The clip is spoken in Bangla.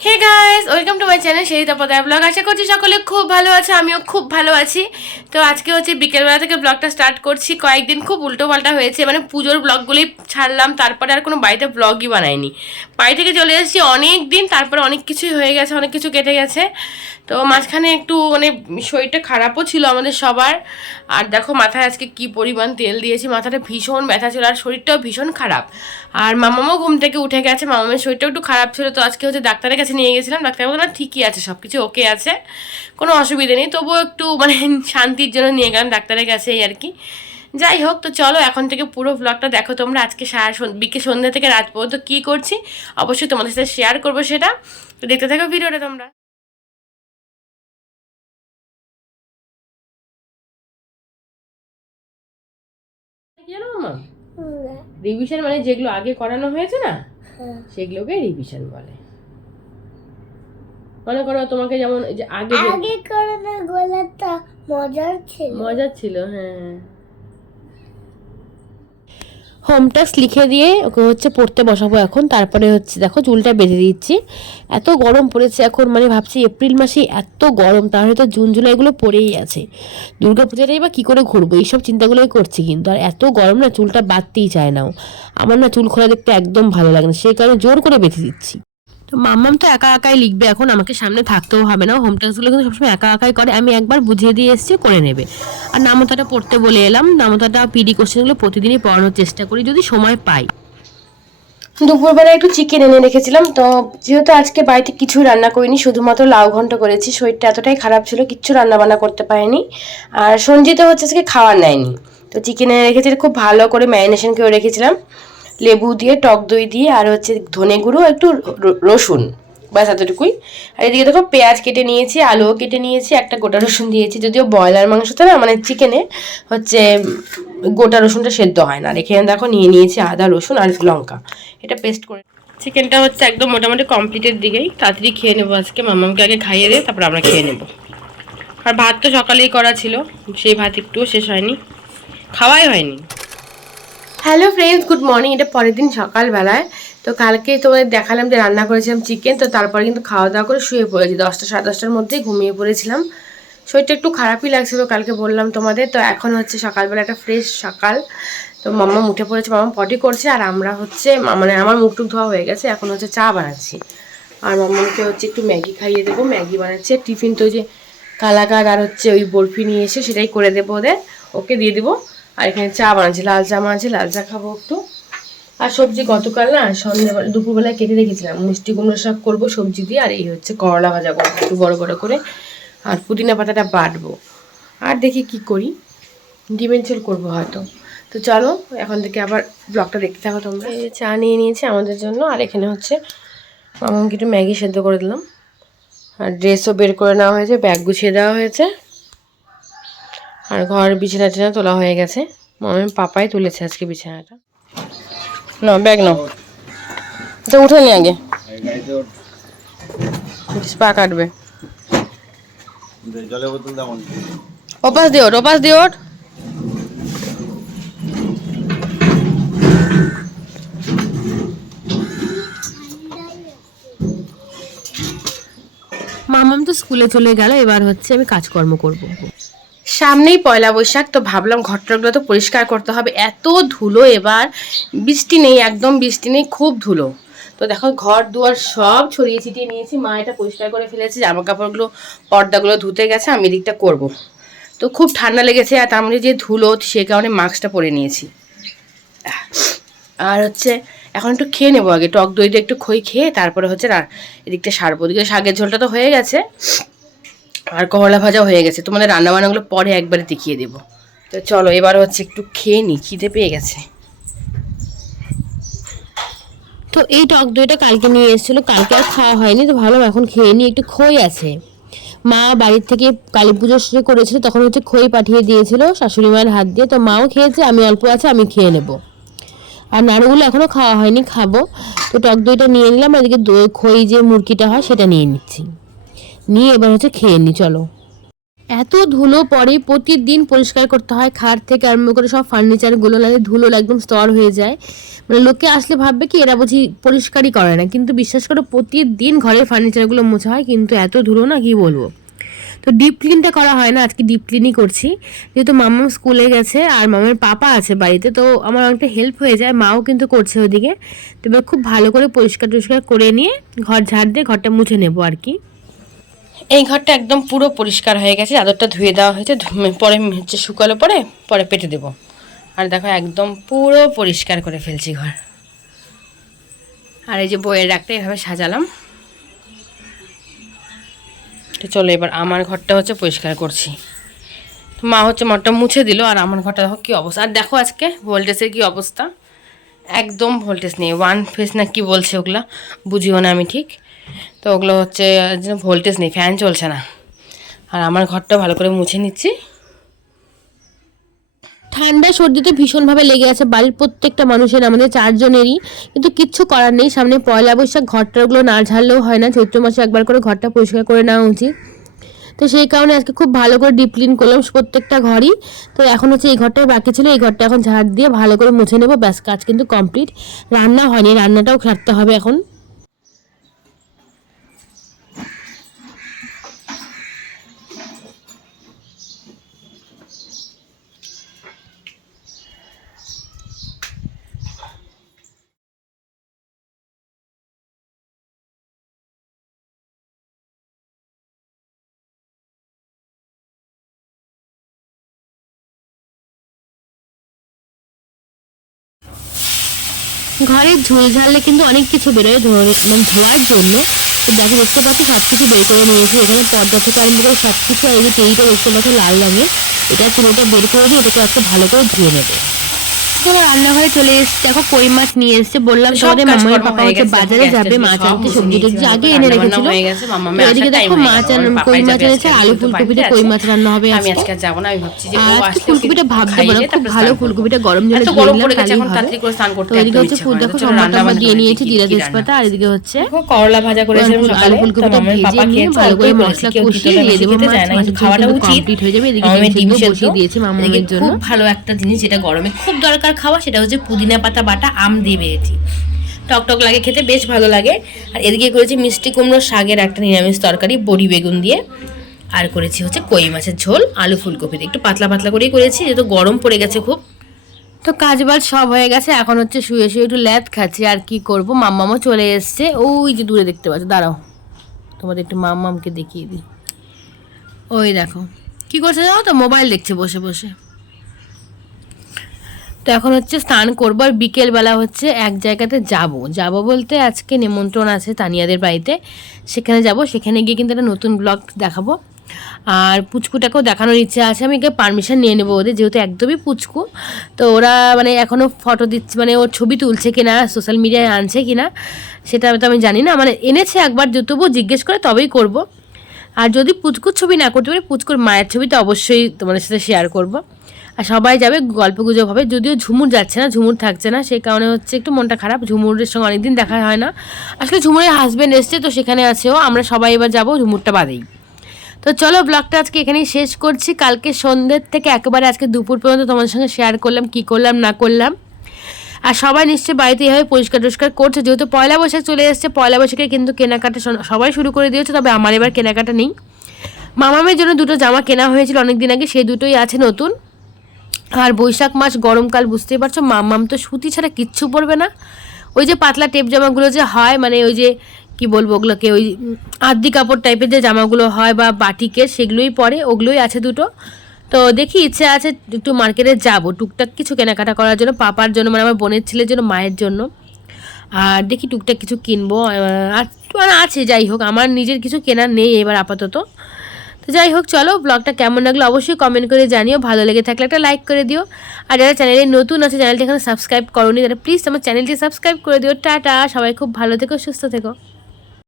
Hey guys, welcome to my channel সেই তপদার ব্লগ। আশা করছি সকলে খুব ভালো আছে, আমিও খুব ভালো আছি। তো আজকে হচ্ছে বিকেলবেলা থেকে ব্লগটা স্টার্ট করছি। কয়েকদিন খুব উল্টোপাল্টা হয়েছে, মানে পুজোর ব্লগগুলোই ছাড়লাম, তারপরে আর কোনো বাড়িতে ব্লগই বানাইনি। বাড়ি থেকে চলে এসেছি অনেক দিন, তারপরে অনেক কিছুই হয়ে গেছে, অনেক কিছু কেটে গেছে। তো মাঝখানে একটু মানে শরীরটা খারাপও ছিল আমাদের সবার। আর দেখো মাথায় আজকে কি পরিমাণ তেল দিয়েছি, মাথাটা ভীষণ ব্যথা ছিল আর শরীরটাও ভীষণ খারাপ। আর মামামও ঘুম থেকে উঠে গেছে, মামামের শরীরটাও একটু খারাপ ছিল। তো আজকে হচ্ছে ডাক্তারের কাছে নিয়ে গেছিলাম, ডাক্তার বললো না ঠিকই আছে, সব কিছু ওকে আছে, কোনো অসুবিধা নেই। তবুও একটু মানে শান্তির জন্য নিয়ে গেলাম ডাক্তারের কাছে, এই আর কি। যাই হোক, তো চলো এখন থেকে পুরো ব্লগটা দেখো তোমরা। আজকে বিকেল সন্ধ্যা থেকে রাত পর্যন্ত কী করছি অবশ্যই তোমাদের সাথে শেয়ার করবো সেটা। তো দেখতে থাকো ভিডিওটা তোমরা। জানো মামা, রিভিশন মানে যেগুলো আগে করানো হয়েছে না, সেগুলোকে রিভিশন বলে। মনে করো তোমাকে যেমন যে আগে আগে করানো গোলাটা মজার ছিল। হ্যাঁ। হোম টাস্ক লিখে দিয়ে ওকে হচ্ছে পড়তে বসাবো এখন। তারপরে হচ্ছে দেখো চুলটা বেঁধে দিচ্ছি। এত গরম পড়েছে এখন, মানে ভাবছি এপ্রিল মাসে এত গরম, তাহলে তো জুন জুলাই এগুলো পড়েই আছে। দুর্গা পূজাটাই বা কী করে ঘুরবো, এইসব চিন্তাগুলোই করছি। কিন্তু আর এত গরম না, চুলটা বাঁধতেই চায় না। আমার না চুল খোলা দেখতে একদম ভালো লাগে না, সেই কারণে জোর করে বেঁধে দিচ্ছি। তো মাম্মাম তো একা একাই লিখবে এখন, আমাকে সামনে থাকতেও হবে না। হোম টাস্কগুলো কিন্তু সবসময় একা একাই করে, আমি একবার বুঝিয়ে দিয়ে এসেছি, করে নেবে। আর নামতাটা পড়তে বলে এলাম, নামতাটা পিডি কোশ্চেনগুলো প্রতিদিনই পড়ানোর চেষ্টা করি যদি সময় পাই। দুপুরবেলা একটু চিকেন এনে রেখেছিলাম, তো যেহেতু আজকে বাড়িতে কিছু রান্না করিনি, শুধুমাত্র লাউ ঘন্ট করেছি। শরীরটা এতটাই খারাপ ছিল, কিচ্ছু রান্না বান্না করতে পারিনি। আর সঞ্জিতা হচ্ছে আজকে খাওয়ার নেয়নি, তো চিকেন এনে রেখেছি, খুব ভালো করে ম্যারিনেশন করে রেখেছিলাম লেবু দিয়ে, টক দই দিয়ে, আর হচ্ছে ধনে গুঁড়ো, একটু রসুন, ব্যাস এতটুকুই। আর এদিকে দেখো পেঁয়াজ কেটে নিয়েছি, আলুও কেটে নিয়েছি, একটা গোটা রসুন দিয়েছি। যদিও ব্রয়লার মাংসতে না, মানে চিকেনে হচ্ছে গোটা রসুনটা সেদ্ধ হয় না। আর এখানে দেখো নিয়ে নিয়েছি আদা, রসুন আর লঙ্কা, এটা পেস্ট করে। চিকেনটা হচ্ছে একদম মোটামুটি কমপ্লিটের দিকেই, তাড়াতাড়ি খেয়ে নেবো আজকে। মামাকে আগে খাইয়ে দিয়ে তারপর আমরা খেয়ে নেবো। আর ভাত তো সকালেই করা ছিল, সেই ভাত একটুও শেষ হয়নি, খাওয়াই হয়নি। Hello friends, good morning. এটা পরের দিন সকালবেলায়। তো কালকে তোমাদের দেখালাম যে রান্না করেছিলাম চিকেন, তো তারপরে কিন্তু খাওয়া দাওয়া করে শুয়ে পড়েছি 10টা সাড়ে 10টার মধ্যেই ঘুমিয়ে পড়েছিলাম। শরীরটা একটু খারাপই লাগছিলো, কালকে বললাম তোমাদের। তো এখন হচ্ছে সকালবেলা একটা ফ্রেশ সকাল। তো মাম্মা উঠে পড়েছে, মাম্মা পটি করছে, আর আমরা হচ্ছে মানে আমার মুখ টুক ধোয়া হয়ে গেছে, এখন হচ্ছে চা বানাচ্ছি। আর মাম্মাকে হচ্ছে একটু ম্যাগি খাইয়ে দেবো, ম্যাগি বানাচ্ছে। টিফিন তো যে কালাকার আর হচ্ছে ওই বরফি নিয়ে এসে সেটাই করে দেবো ওদের, ওকে দিয়ে দেবো। আর এখানে চা বানাচ্ছি, লাল চা বানাচ্ছি, লাল চা খাবো একটু। আর সবজি গতকাল না সন্ধ্যেবেলা দুপুরবেলায় কেটে রেখেছিলাম, মিষ্টি কুমড়ো শাক করবো সবজি দিয়ে, আর এই হচ্ছে করলা ভাজা করবো একটু বড় বড় করে, আর পুদিনা পাতাটা বাটবো। আর দেখি কি করি, ডিমের ঝোল করবো হয়তো। তো চলো এখন থেকে আবার ব্লগটা দেখতে থাকো তোমরা। এই চা নিয়ে নিয়েছি আমাদের জন্য, আর এখানে হচ্ছে মামাকে একটু ম্যাগি সেদ্ধ করে দিলাম। আর ড্রেসও বের করে নেওয়া হয়েছে, ব্যাগ গুছিয়ে দেওয়া হয়েছে, আর ঘর বিছানা টিছানা তোলা হয়ে গেছে। মামার পাপাই তুলেছে আজকে বিছানাটা। না ব্যাগ নাও, তো উঠে নি আগে, পা কাটবে। ওপাস দিও, ওপাস দিও। মামাম তো স্কুলে চলে গেল, এবার হচ্ছে আমি কাজকর্ম করব। সামনেই পয়লা বৈশাখ, তো ভাবলাম ঘরটাগুলো তো পরিষ্কার করতে হবে, এত ধুলো এবার। বৃষ্টি নেই, একদম বৃষ্টি নেই, খুব ধুলো। তো দেখো ঘর দুয়ার সব ছড়িয়ে ছিটিয়ে নিয়েছি, মা এটা পরিষ্কার করে ফেলেছে, জামা কাপড়গুলো পর্দাগুলো ধুতে গেছে, আমি এদিকটা করব। তো খুব ঠান্ডা লেগেছে, আর তার মধ্যে যে ধুলো, সে কারণে মাস্কটা পরে নিয়েছি। আর হচ্ছে এখন একটু খেয়ে নেবো আগে, টক দই দিয়ে একটু খই খেয়ে তারপরে হচ্ছে এদিকটা সারবো। ওদিকে শাকের ঝোলটা তো হয়ে গেছে, আর করলা ভাজাও হয়ে গেছে। তোমাদের রান্নাবান্নাগুলো পরে একবারে দেখিয়ে দেবো। তো চলো এবার হচ্ছে একটু খেয়ে নিই, খিদে পেয়ে গেছে। তো এই টক দইটা কালকে নিয়ে এসেছিলো, কালকে আর খাওয়া হয়নি, তো ভাবলাম এখন খেয়ে নিই। একটু খই আছে, মা বাড়ির থেকে কালী পুজোর শুরু করেছিল, তখন হচ্ছে খই পাঠিয়ে দিয়েছিল শাশুড়ি মায়ের হাত দিয়ে। তো মাও খেয়েছে, আমি অল্প আছে, আমি খেয়ে নেবো। আর নাড়ুগুলো এখনও খাওয়া হয়নি, খাবো। তো টক দইটা নিয়ে নিলাম, আর এদিকে খই যে মুরগিটা হয় সেটা নিয়ে নিচ্ছি, নিয়ে এবার হচ্ছে খেয়ে নিই চলো। এত ধুলো পড়ে, প্রতিদিন পরিষ্কার করতে হয়, খাট থেকে আরম্ভ করে সব ফার্নিচারগুলো লাগে ধুলো একদম স্তর হয়ে যায়। মানে লোকে আসলে ভাববে কি এরা বুঝি পরিষ্কারই করে না, কিন্তু বিশ্বাস করে প্রতিদিন ঘরের ফার্নিচারগুলো মোছা হয়, কিন্তু এত ধুলো না কি বলবো। তো ডিপ ক্লিনটা করা হয় না, আজকে ডিপ ক্লিনই করছি, যেহেতু মামা স্কুলে গেছে আর মামার পাপা আছে বাড়িতে, তো আমার অনেকটা হেল্প হয়ে যায়, মাও কিন্তু করছে ওদিকে। তো এবার খুব ভালো করে পরিষ্কার টরিষ্কার করে নিয়ে ঘর ঝাড় দিয়ে ঘরটা মুছে নেবো আর কি। এই ঘরটা একদম পুরো পরিষ্কার হয়ে গেছে, চাদরটা ধুয়ে দেওয়া হয়েছে, পরে হচ্ছে শুকালো পরে পেটে দেবো। আর দেখো একদম পুরো পরিষ্কার করে ফেলছি ঘর। আর এই যে বইয়ের রাখটা এভাবে সাজালাম। তো চলো এবার আমার ঘরটা হচ্ছে পরিষ্কার করছি। মা হচ্ছে মরটা মুছে দিল, আর আমার ঘরটা দেখো কী অবস্থা। আর দেখো আজকে ভোল্টেজের কী অবস্থা, একদম ভোল্টেজ নেই, 1 ফেজ না কি বলছে ওগুলা, বুঝিও না আমি ঠিক। তো ওগুলো হচ্ছে ভোল্টেজ নেই, ফ্যান চলছে না। আর আমার ঘরটা ভালো করে মুছে নিচ্ছি। ঠান্ডা সর্দিতে ভীষণভাবে লেগে আছে বাড়ির প্রত্যেকটা মানুষের, আমাদের 4 জনেরই, কিন্তু কিচ্ছু করার নেই। সামনে পয়লা বৈশাখ, ঘরটাগুলো না ঝাড়লেও হয় না, চৈত্র মাসে একবার করে ঘরটা পরিষ্কার করে নেওয়া উচিত। তো সেই কারণে আজকে খুব ভালো করে ডিপ ক্লিন করলাম প্রত্যেকটা ঘরই। তো এখন হচ্ছে এই ঘরটাই বাকি ছিল, এই ঘরটা এখন ঝাড় দিয়ে ভালো করে মুছে নেবো, ব্যাস কাজ কিন্তু কমপ্লিট। রান্না হয়নি, রান্নাটাও সারতে হবে এখন। ঘরের ঝোল ঝাড়লে কিন্তু অনেক কিছু বেরোয় মানে ধোয়ার জন্য। তো দেখো দেখতে পাচ্ছি সব কিছু বের করে নিয়েছি, এখানে পর্দা থেকে আরম্ভ করে সব কিছু। আর এই যে টেরিটা দেখতে পাচ্ছি লাল রঙের, এটা চুলোটা বের করে দিয়ে এটাকে আজকে ভালো করে ধুয়ে নেবে। চলো রান্নাঘরে চলে এসেছি, দেখো কই মাছ নিয়ে এসছে, বললাম তোমাদের মামার পাপা হচ্ছে বাজারে যাবে মাছ আনতে, সবজি টবজি আগে এনে রেখেছিল। এদিকে দেখো মাছ কই মাছ এনেছে, আলু ফুলকপিতে কই মাছ রান্না হবে আজকে। আর আজকে ফুলকপিটা ভাবতে পারো, খুব ভালো ফুলকপিটা গরম জলে ধুয়ে নিলাম, তাহলেই হবে। তো এদিকে হচ্ছে দেখো টমেটো দিয়ে নিয়েছি, জিরা তেজপাতা, আর এদিকে হচ্ছে করলা ভাজা করেছে, আলু ফুলকপিটা ভেজে নিয়ে ভালো করে মশলা কষিয়ে দিয়ে দেবো মাছ, খাওয়াটা কমপ্লিট হয়ে যাবে। এদিকে ডিম বসিয়ে দিয়েছি মামামের জন্য। খুব ভালো একটা জিনিস যেটা গরমে খুব দরকার খাওয়া, সেটা হচ্ছে পুদিনা পাতা বাটা আম দিয়ে বেরেছি, টকটক লাগে খেতে, বেশ ভালো লাগে। আর এদিকে করেছি মিষ্টি কুমড়ো শাকের একটা নিরামিষ তরকারি বড়ি বেগুন দিয়ে, আর করেছি হচ্ছে কই মাছের ঝোল আলু ফুলকপিতে, একটু পাতলা পাতলা করেই করেছি যেহেতু গরম পড়ে গেছে খুব। তো কাজ বাজ সব হয়ে গেছে, এখন হচ্ছে শুয়ে শুয়ে একটু ল্যাদ খাচ্ছি, আর কি করব। মাম্মামও চলে এসছে, ওই যে দূরে দেখতে পাচ্ছ, দাঁড়াও তোমাদের একটু মাম্মামকে দেখিয়ে দিই। ওই দেখো কি করছে জানো তো, মোবাইল দেখছে বসে বসে। তো এখন হচ্ছে স্নান করবো, আর বিকেলবেলা হচ্ছে এক জায়গাতে যাব বলতে আজকে নিমন্ত্রণ আছে তানিয়াদের বাড়িতে, সেখানে যাব। সেখানে গিয়ে কিন্তু একটা নতুন ব্লগ দেখাবো, আর পুচকুটাকেও দেখানোর ইচ্ছে আছে। আমি পারমিশন নিয়ে নেবো ওদের, যেহেতু একদমই পুচকু। তো ওরা মানে এখনও ফটো দিচ্ছে, মানে ওর ছবি তুলছে কিনা, সোশ্যাল মিডিয়ায় আনছে কিনা সেটা তো আমি জানি না, মানে এনেছে একবার, তবুও জিজ্ঞেস করে তবেই করব। আর যদি পুচকুর ছবি না করতে পারি, পুচকুর মায়ের ছবি তো অবশ্যই তোমাদের সাথে শেয়ার করব। আর সবাই যাবে, গল্প গুজব হবে। যদিও ঝুমুর যাচ্ছে না, ঝুমুর থাকছে না, সেই কারণে হচ্ছে একটু মনটা খারাপ, ঝুমুরের সঙ্গে অনেকদিন দেখা হয় না। আসলে ঝুমুরের হাজব্যান্ড এসছে, তো সেখানে আছেও, আমরা সবাই এবার যাবো, ঝুমুরটা বাদেই। তো চলো ব্লগটা আজকে এখানেই শেষ করছি। কালকে সন্ধ্যের থেকে একেবারে আজকে দুপুর পর্যন্ত তোমাদের সঙ্গে শেয়ার করলাম কি করলাম না করলাম। আর সবাই নিশ্চয়ই বাড়িতে এইভাবে পরিষ্কার টরিষ্কার করছে, যেহেতু পয়লা বৈশাখ চলে এসছে। পয়লা বৈশাখে কিন্তু কেনাকাটা সবাই শুরু করে দিয়েছে, তবে আমার এবার কেনাকাটা নেই। মামামের জন্য দুটো জামা কেনা হয়েছিল অনেকদিন আগে, সেই দুটোই আছে নতুন। আর বৈশাখ মাস গরমকাল, বুঝতেই পারছো, মামাম তো সুতি ছাড়া কিচ্ছু পরবে না। ওই যে পাতলা টেপ জামাগুলো যে হয়, মানে ওই যে কি বলবো ওগুলোকে, ওই আদি কাপড় টাইপের যে জামাগুলো হয় বা বাটিকের, সেগুলোই পরে, ওগুলোই আছে দুটো। তো দেখি ইচ্ছে আছে একটু মার্কেটে যাব টুকটাক কিছু কেনাকাটা করার জন্য, পাপার জন্য, মানে আমার বোনের ছেলের জন্য, মায়ের জন্য। আর দেখি টুকটাক কিছু কিনবো, আর মানে আছে, যাই হোক আমার নিজের কিছু কেনার নেই এবার আপাতত। তো যাই হোক, চলো ব্লগটা কেমন লাগলো অবশ্যই কমেন্ট করে জানিও, ভালো লেগে থাকলে একটা লাইক করে দিও। আর যারা চ্যানেলে নতুন আছে, চ্যানেলটি এখানে সাবস্ক্রাইব করোনি, তারা প্লিজ আমার চ্যানেলটি সাবস্ক্রাইব করে দিও। টাটা, সবাই খুব ভালো থেকো, সুস্থ থেকো।